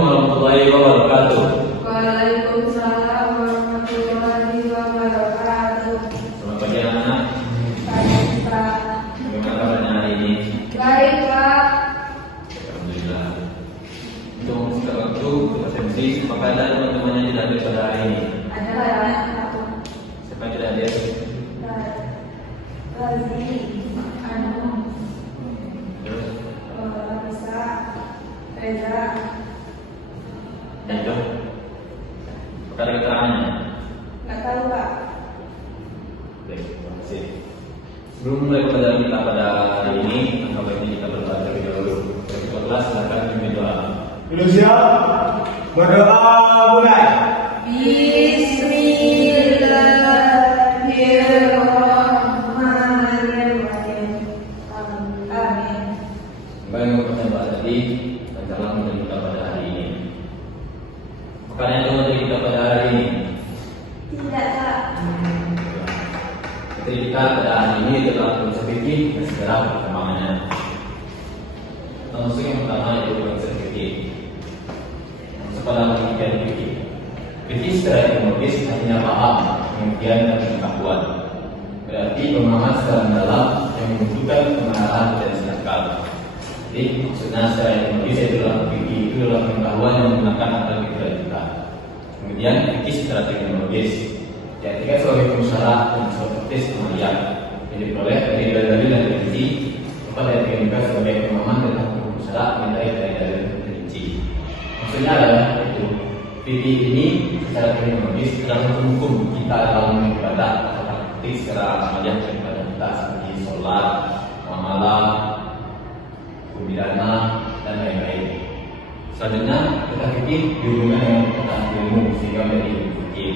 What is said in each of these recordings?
warahmatullahi wabarakatuh. Waalaikumsalam warahmatullahi wabarakatuh. Selamat pagi anak-anak. Baik, Pak. Bagaimana kabarnya hari ini? Baik, Pak. Alhamdulillah. Untuk sekarang waktu absensi, apakah ada teman-teman yang tidak hadir pada hari ini? Ada Pak. Siapa yang tidak hadir? Razi, Anum, Terus, Risa, Reza. dan itu? Apakah ada keterangannya? Nggak tahu, Pak. Baik, terima kasih. Sebelum mulai pelajaran kita pada hari ini, maka baiknya kita berdoa terlebih dahulu. Kita kelas, silakan pimpin doa. Belum siap? Berdoa mulai. Bismillahirrahmanirrahim. Amin. Kembali mengucapkan doa tadi dan dalam menjadi kita pada hari ini. Apakah yang menjadi kita pada hari ini? Tidak, Pak. Materi kita pada hari ini adalah konsep fikih dan segera perkembangannya. Termasuk yang pertama yaitu konsep fikih. Sekolah pendidikan fikih. Fikih secara etimologis artinya paham, pengertian dan pengetahuan. Berarti pemahaman secara mendalam yang membutuhkan pengarahan dan sinakal. Jadi maksudnya secara etimologis adalah fikih itu adalah pengetahuan yang menggunakan akal pikiran kita. Kemudian fikih secara teknologis diartikan sebagai pengusaha dan praktis amalia yang diperoleh dari dalil dan rinci atau diartikan juga sebagai pemahaman tentang pengusaha mengenai dari dalil dan rinci. Maksudnya adalah itu fikih ini secara teknologis adalah hukum kita dalam ibadah atau praktik secara amalia daripada kita seperti sholat, muamalah, pidana dan lain-lain. Selanjutnya kita fikih dihubungkan dengan tentang ilmu sehingga menjadi ilmu fikih.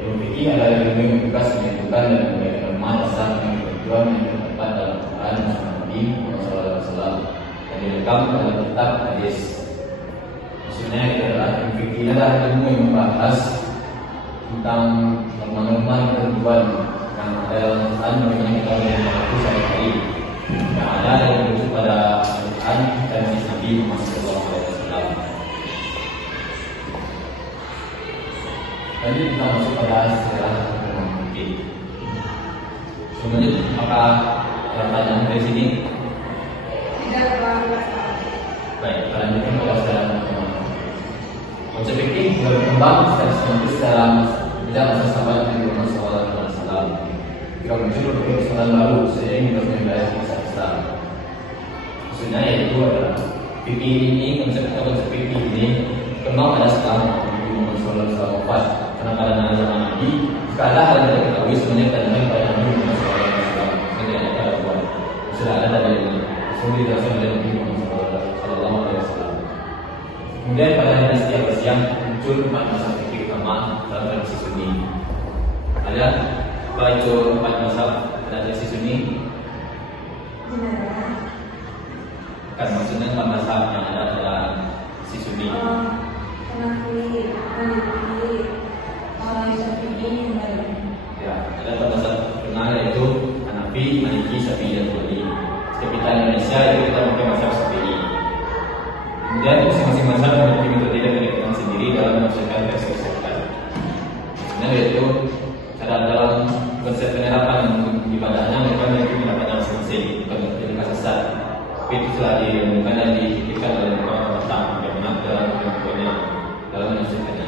Ilmu fikih adalah ilmu yang tugas menentukan dan memberikan norma dasar yang bertujuan yang terdapat dalam Quran dan Sunnah Nabi Sallallahu Alaihi Wasallam dan direkam dalam kitab hadis. Maksudnya itu adalah ilmu fikih adalah ilmu yang membahas tentang norma-norma yang bertujuan yang ada dalam Quran bagaimana kita menghadapi sehari-hari yang ada yang merujuk pada Al-Quran dan hadis Nabi Muhammad Sallallahu Alaihi Wasallam. Lanjut kita masuk pada sejarah perkembangan fikih. Sebenarnya apakah ada pertanyaan dari sini? Tidak, Pak. Baik, kita lanjutkan pada sejarah perkembangan. Konsep fikih sudah berkembang secara sistematis dalam sejak masa sahabat Nabi Muhammad Sallallahu Alaihi Wasallam. Jika muncul persoalan baru seiring berkembangnya wilayah Islam. Maksudnya yaitu adalah fikih ini, konsep fikih ini berkembang pada setelah Nabi Muhammad Sallallahu Alaihi Wasallam. Karena pada zaman Nabi, jika ada hal yang tidak diketahui sebenarnya ditanyakan kepada Nabi Muhammad Sallallahu Alaihi Wasallam. Tidak ada keraguan. Sudah ada dari Rasul dijelaskan oleh Nabi Muhammad Sallallahu Alaihi Wasallam. Kemudian pada dinasti Abbasiyah muncul 4 mazhab fikih utama dalam tradisi Sunni. Ada apa itu 4 mazhab tradisi Sunni? Gimana? Kan maksudnya 4 mazhab yang ada dalam tradisi Sunni. Hanafi, Maliki, Syafi'i, Ya, ada 4 mazhab terkenal yaitu Hanafi, Maliki, Syafi'i dan Hambali. Setiap kita di Indonesia itu kita pakai mazhab Syafi'i. Kemudian masing-masing mazhab memiliki metode dan pendekatan sendiri dalam menyelesaikan versi-versi. Nah, yaitu cara dalam konsep penerapan ibadahnya mereka memiliki pendapatnya masing-masing, bukan menjadi kasar. Tapi itu telah diumumkan dan dipikirkan oleh mereka tentang bagaimana dalam penerapannya dalam menyelesaikannya.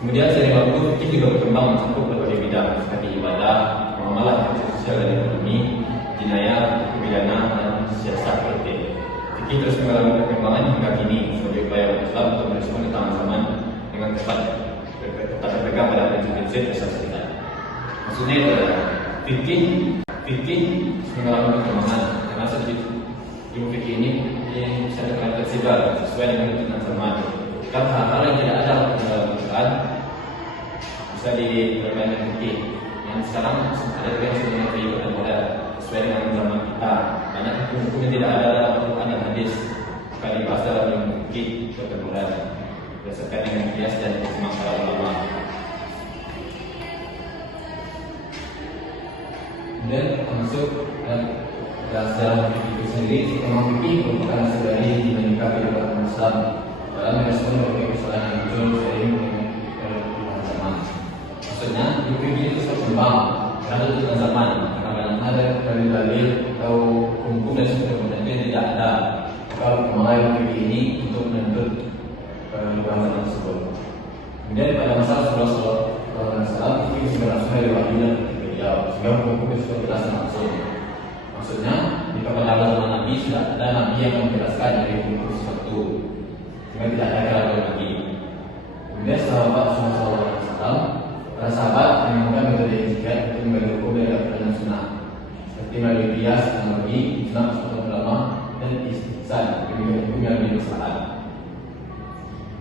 Kemudian seiring waktu fikih juga berkembang mencakup berbagai bidang seperti ibadah, muamalah, sosial dan ekonomi, jinayah, pidana dan siasat politik. Fikih terus mengalami perkembangan hingga kini sebagai upaya Islam untuk merespon tantangan zaman dengan tepat berpegang pada prinsip-prinsip dasar syariat. Maksudnya itu adalah fikih mengalami perkembangan karena ilmu fikih ini bisa dengan fleksibel sesuai dengan tuntunan zaman. Kalau hal-hal yang tidak ada dalam Al-Quran bisa diterapkan dengan fikih. Yang sekarang ada juga yang sudah dilakukan model sesuai dengan zaman kita. Banyak hukum yang tidak ada dalam Al-Quran dan hadis sekali dibahas dalam ilmu fikih kontemporer berdasarkan dengan kias dan ijma' para ulama. Kemudian masuk dalam sejarah fikih itu sendiri, ilmu fikih merupakan hasil dari dinamika kehidupan Islam pada langsung dari persoalan yang muncul sering dengan zaman. Maksudnya, fikih itu berkembang berada dengan zaman. Kadang-kadang ada dalil-dalil atau hukum dan sebagainya yang tidak ada. Maka mulai fikih ini untuk menuntut bahasan tersebut. Kemudian pada masa Rasulullah SAW, fikih sudah langsung dari wahyu dan beliau, sehingga hukum itu sudah jelas dan langsung. Maksudnya, jika pada awal zaman Nabi sudah ada Nabi yang menjelaskan dari hukum sesuatu, sehingga tidak ada keraguan lagi. Kemudian sahabat Rasulullah SAW, para sahabat menemukan metode ijtihad untuk menggali hukum dari Al-Quran dan Sunnah, seperti melalui qiyas, analogi, ijma, kesepakatan ulama, dan istihsan, hukum yang lebih besar.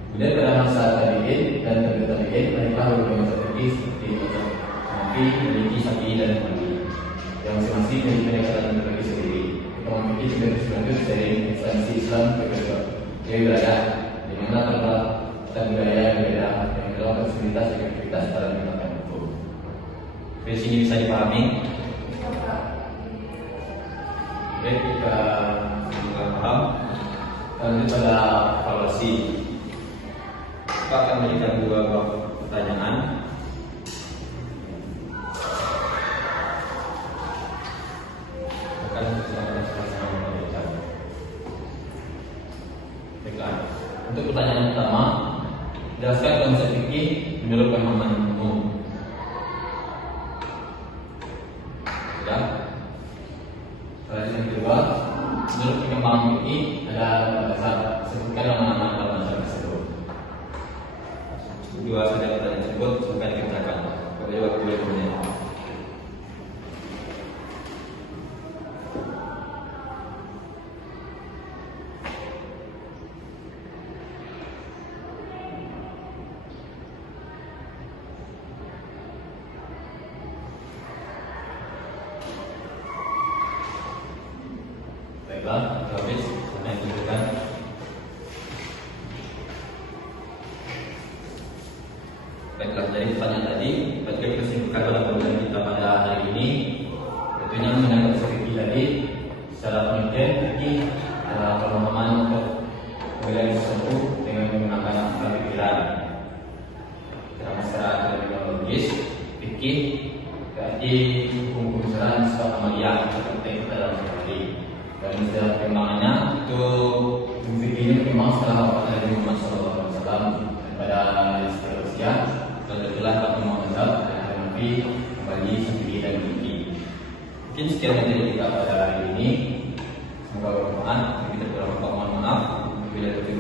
Kemudian pada masa tabi'in dan tabi'in, mereka beberapa fikih seperti Hanafi, Maliki, Syafi'i, dan Hambali, yang masing-masing memiliki pendekatan berbagi sendiri. Hukum fikih sebagai dari instansi Islam berbeda dari wilayah, di mana terdapat budaya yang berbeda yang dalam fleksibilitas dan aktivitas dalam menegakkan hukum. Dari sini bisa dipahami. Oke, kita paham. Lanjut pada evaluasi. Kita akan memberikan dua buah pertanyaan. Untuk pertanyaan pertama, jelaskan konsep fikih menurut pemahaman umum. Sudah. Yang kedua, menurut perkembangan fikih ada bahasa, sebutkan nama-nama dalam bahasa tersebut. Dua saja pertanyaan tersebut, sebutkan dikerjakan. Pada waktu berikutnya. Baiklah, habis saya tunjukkan. Baiklah, jadi pertanyaan tadi, ketika kita simpulkan pada pembelajaran kita pada hari ini, tentunya mengenai fikih tadi, secara penelitian fikih adalah pemahaman untuk pembelajaran sesuatu dengan menggunakan akal pikiran. Secara terminologis, fikih berarti hukum-hukum syar'i sifat amaliyah seperti kita dalam sehari. Dan setelah perkembangannya itu fikih ini berkembang setelah wafat Nabi Muhammad SAW dan pada seterusnya terjadilah Fatimah Mazhab dan Hanafi, Hambali, Syafi'i dan Maliki. Mungkin sekian materi kita pada hari ini. Semoga bermanfaat. Kita mohon maaf bila terjadi